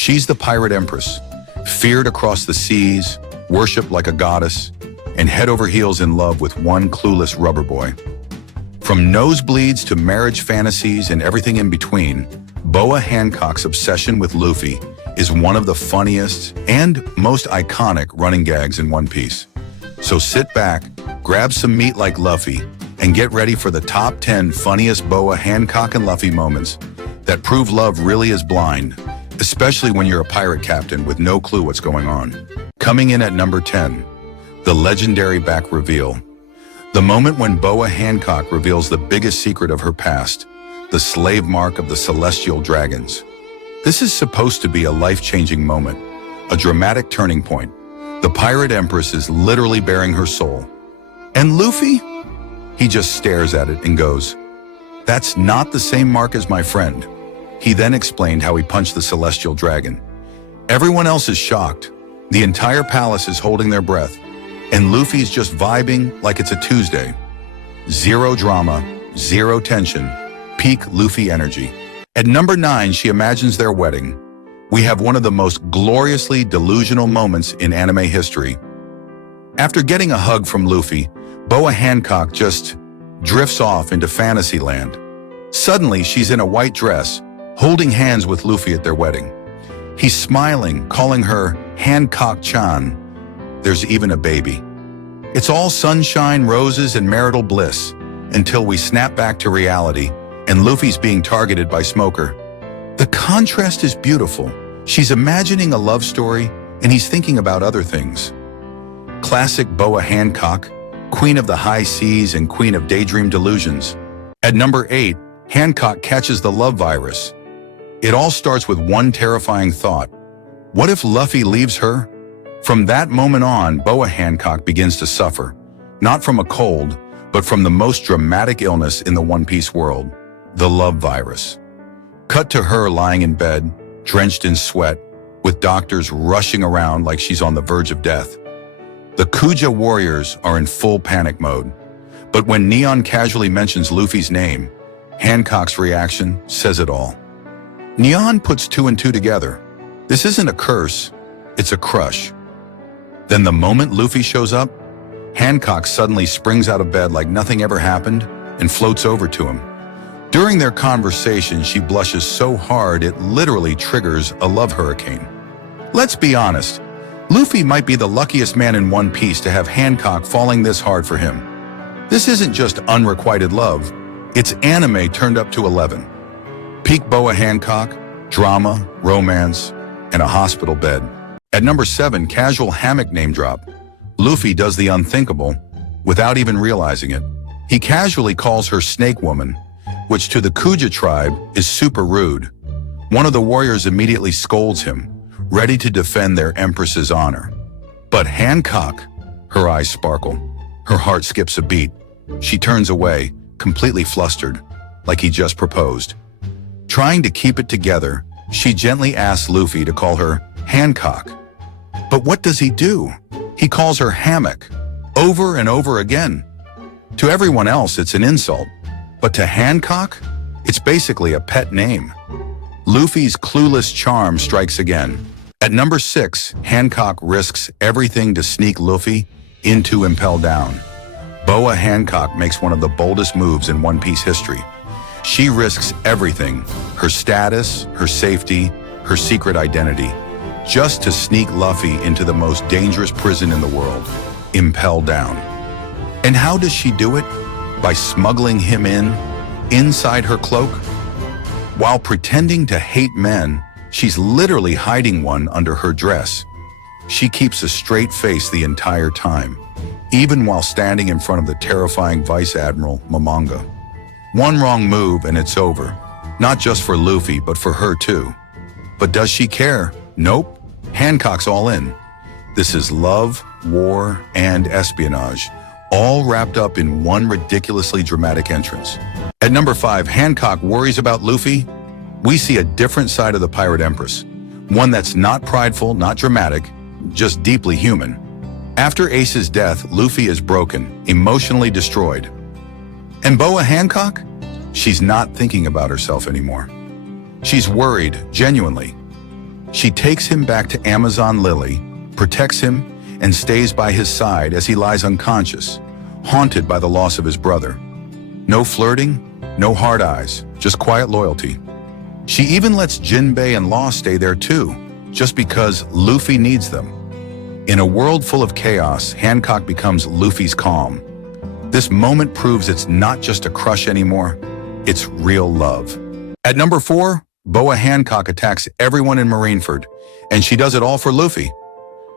She's the Pirate Empress, feared across the seas, worshipped like a goddess, and head over heels in love with one clueless rubber boy. From nosebleeds to marriage fantasies and everything in between, Boa Hancock's obsession with Luffy is one of the funniest and most iconic running gags in One Piece. So sit back, grab some meat like Luffy, and get ready for the top 10 funniest Boa Hancock and Luffy moments that prove love really is blind, especially when you're a pirate captain with no clue what's going on. Coming in at number 10, the legendary back reveal. The moment when Boa Hancock reveals the biggest secret of her past, the slave mark of the celestial dragons. This is supposed to be a life-changing moment, a dramatic turning point. The Pirate Empress is literally bearing her soul. And Luffy? He just stares at it and goes, "That's not the same mark as my friend." He then explained how he punched the celestial dragon. Everyone else is shocked. The entire palace is holding their breath, and Luffy's just vibing like it's a Tuesday. Zero drama, zero tension, peak Luffy energy. At number 9, she imagines their wedding. We have one of the most gloriously delusional moments in anime history. After getting a hug from Luffy, Boa Hancock just drifts off into fantasy land. Suddenly, she's in a white dress, holding hands with Luffy at their wedding. He's smiling, calling her Hancock-chan. There's even a baby. It's all sunshine, roses, and marital bliss, until we snap back to reality, and Luffy's being targeted by Smoker. The contrast is beautiful. She's imagining a love story, and he's thinking about other things. Classic Boa Hancock, queen of the high seas and queen of daydream delusions. At number 8, Hancock catches the love virus. It all starts with one terrifying thought. What if Luffy leaves her? From that moment on, Boa Hancock begins to suffer, not from a cold, but from the most dramatic illness in the One Piece world, the love virus. Cut to her lying in bed, drenched in sweat, with doctors rushing around like she's on the verge of death. The Kuja warriors are in full panic mode, but when Neon casually mentions Luffy's name, Hancock's reaction says it all. Neon puts 2 and 2 together. This isn't a curse, it's a crush. Then the moment Luffy shows up, Hancock suddenly springs out of bed like nothing ever happened and floats over to him. During their conversation, she blushes so hard it literally triggers a love hurricane. Let's be honest, Luffy might be the luckiest man in One Piece to have Hancock falling this hard for him. This isn't just unrequited love, it's anime turned up to 11. Peak Boa Hancock, drama, romance, and a hospital bed. At number 7, casual hammock name drop. Luffy does the unthinkable without even realizing it. He casually calls her Snake Woman, which to the Kuja tribe is super rude. One of the warriors immediately scolds him, ready to defend their empress's honor. But Hancock, her eyes sparkle, her heart skips a beat. She turns away, completely flustered, like he just proposed. Trying to keep it together, she gently asks Luffy to call her Hancock. But what does he do? He calls her Hammock, over and over again. To everyone else, it's an insult, but to Hancock, it's basically a pet name. Luffy's clueless charm strikes again. At number 6, Hancock risks everything to sneak Luffy into Impel Down. Boa Hancock makes one of the boldest moves in One Piece history. She risks everything, her status, her safety, her secret identity, just to sneak Luffy into the most dangerous prison in the world, Impel Down. And how does she do it? By smuggling him inside her cloak? While pretending to hate men, she's literally hiding one under her dress. She keeps a straight face the entire time, even while standing in front of the terrifying Vice Admiral Momonga. One wrong move and it's over, not just for Luffy, but for her too. But does she care? Nope. Hancock's all in. This is love, war, and espionage, all wrapped up in one ridiculously dramatic entrance. At number 5, Hancock worries about Luffy. We see a different side of the Pirate Empress, one that's not prideful, not dramatic, just deeply human. After Ace's death, Luffy is broken, emotionally destroyed. And Boa Hancock? She's not thinking about herself anymore. She's worried, genuinely. She takes him back to Amazon Lily, protects him, and stays by his side as he lies unconscious, haunted by the loss of his brother. No flirting, no hard eyes, just quiet loyalty. She even lets Jinbei and Law stay there too, just because Luffy needs them. In a world full of chaos, Hancock becomes Luffy's calm. This moment proves it's not just a crush anymore, it's real love. At number 4, Boa Hancock attacks everyone in Marineford, and she does it all for Luffy.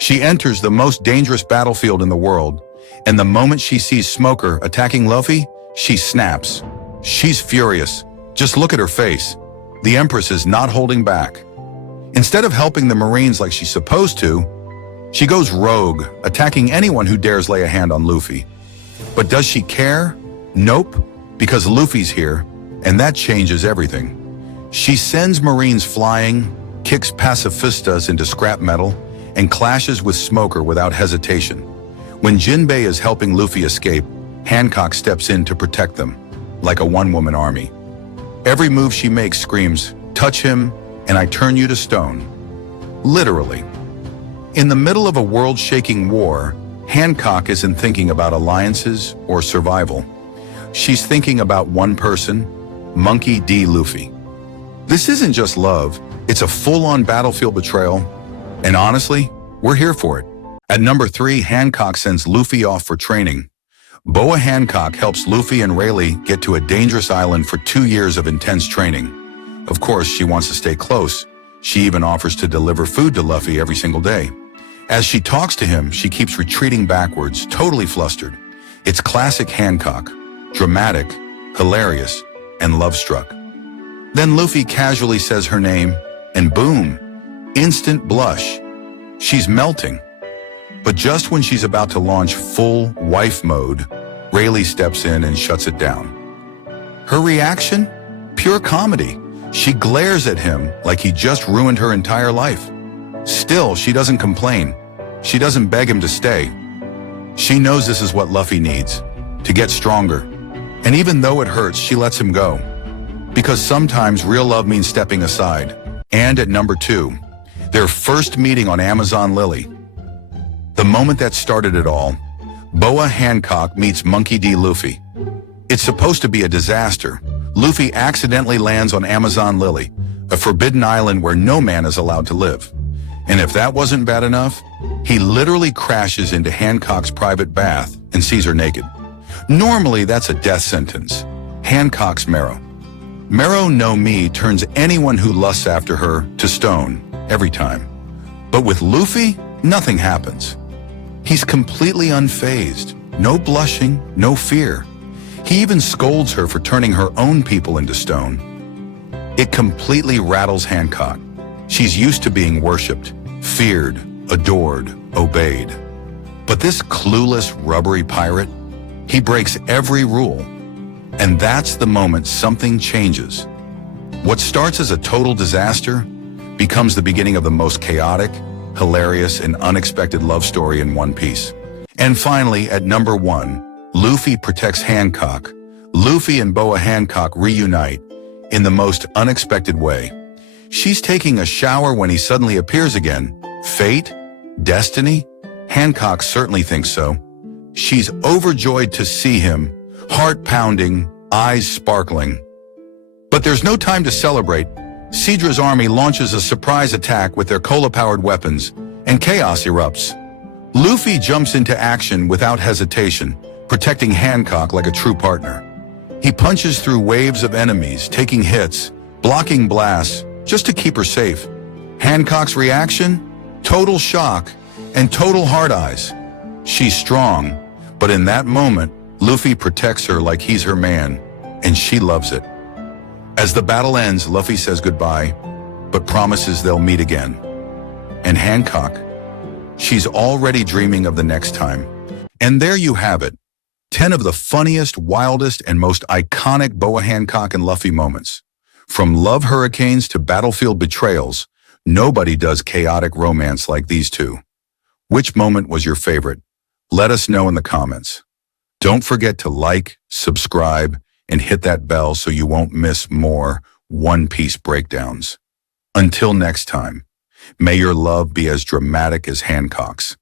She enters the most dangerous battlefield in the world, and the moment she sees Smoker attacking Luffy, she snaps. She's furious. Just look at her face. The Empress is not holding back. Instead of helping the Marines like she's supposed to, she goes rogue, attacking anyone who dares lay a hand on Luffy. But does she care? Nope, because Luffy's here, and that changes everything. She sends Marines flying, kicks pacifistas into scrap metal, and clashes with Smoker without hesitation. When Jinbei is helping Luffy escape, Hancock steps in to protect them, like a one-woman army. Every move she makes screams, "Touch him, and I turn you to stone." Literally. In the middle of a world-shaking war, Hancock isn't thinking about alliances or survival. She's thinking about one person, Monkey D. Luffy. This isn't just love, it's a full-on battlefield betrayal, and honestly, we're here for it. At number 3, Hancock sends Luffy off for training. Boa Hancock helps Luffy and Rayleigh get to a dangerous island for 2 years of intense training. Of course, she wants to stay close. She even offers to deliver food to Luffy every single day. As she talks to him, she keeps retreating backwards, totally flustered. It's classic Hancock, dramatic, hilarious, and love-struck. Then Luffy casually says her name, and boom, instant blush. She's melting. But just when she's about to launch full wife mode, Rayleigh steps in and shuts it down. Her reaction? Pure comedy. She glares at him like he just ruined her entire life. Still, she doesn't complain. She doesn't beg him to stay. She knows this is what Luffy needs, to get stronger. And even though it hurts, she lets him go. Because sometimes real love means stepping aside. And at number 2, their first meeting on Amazon Lily. The moment that started it all, Boa Hancock meets Monkey D. Luffy. It's supposed to be a disaster. Luffy accidentally lands on Amazon Lily, a forbidden island where no man is allowed to live. And if that wasn't bad enough, he literally crashes into Hancock's private bath and sees her naked. Normally, that's a death sentence. Hancock's Marrow. Marrow no Mi turns anyone who lusts after her to stone, every time. But with Luffy, nothing happens. He's completely unfazed, no blushing, no fear. He even scolds her for turning her own people into stone. It completely rattles Hancock. She's used to being worshipped, feared, adored, obeyed. But this clueless, rubbery pirate, he breaks every rule. And that's the moment something changes. What starts as a total disaster becomes the beginning of the most chaotic, hilarious, and unexpected love story in one piece. And finally, at number 1, Luffy protects Hancock. Luffy and Boa Hancock reunite in the most unexpected way. She's taking a shower when he suddenly appears again. Fate? Destiny? Hancock certainly thinks so. She's overjoyed to see him, heart pounding, eyes sparkling. But there's no time to celebrate. Sidra's army launches a surprise attack with their cola-powered weapons, and chaos erupts. Luffy jumps into action without hesitation, protecting Hancock like a true partner. He punches through waves of enemies, taking hits, blocking blasts, just to keep her safe. Hancock's reaction? Total shock and total hard eyes. She's strong, but in that moment, Luffy protects her like he's her man, and she loves it. As the battle ends, Luffy says goodbye, but promises they'll meet again. And Hancock, she's already dreaming of the next time. And there you have it, 10 of the funniest, wildest, and most iconic Boa Hancock and Luffy moments. From love hurricanes to battlefield betrayals, nobody does chaotic romance like these two. Which moment was your favorite? Let us know in the comments. Don't forget to like, subscribe, and hit that bell so you won't miss more One Piece breakdowns. Until next time, May your love be as dramatic as Hancock's.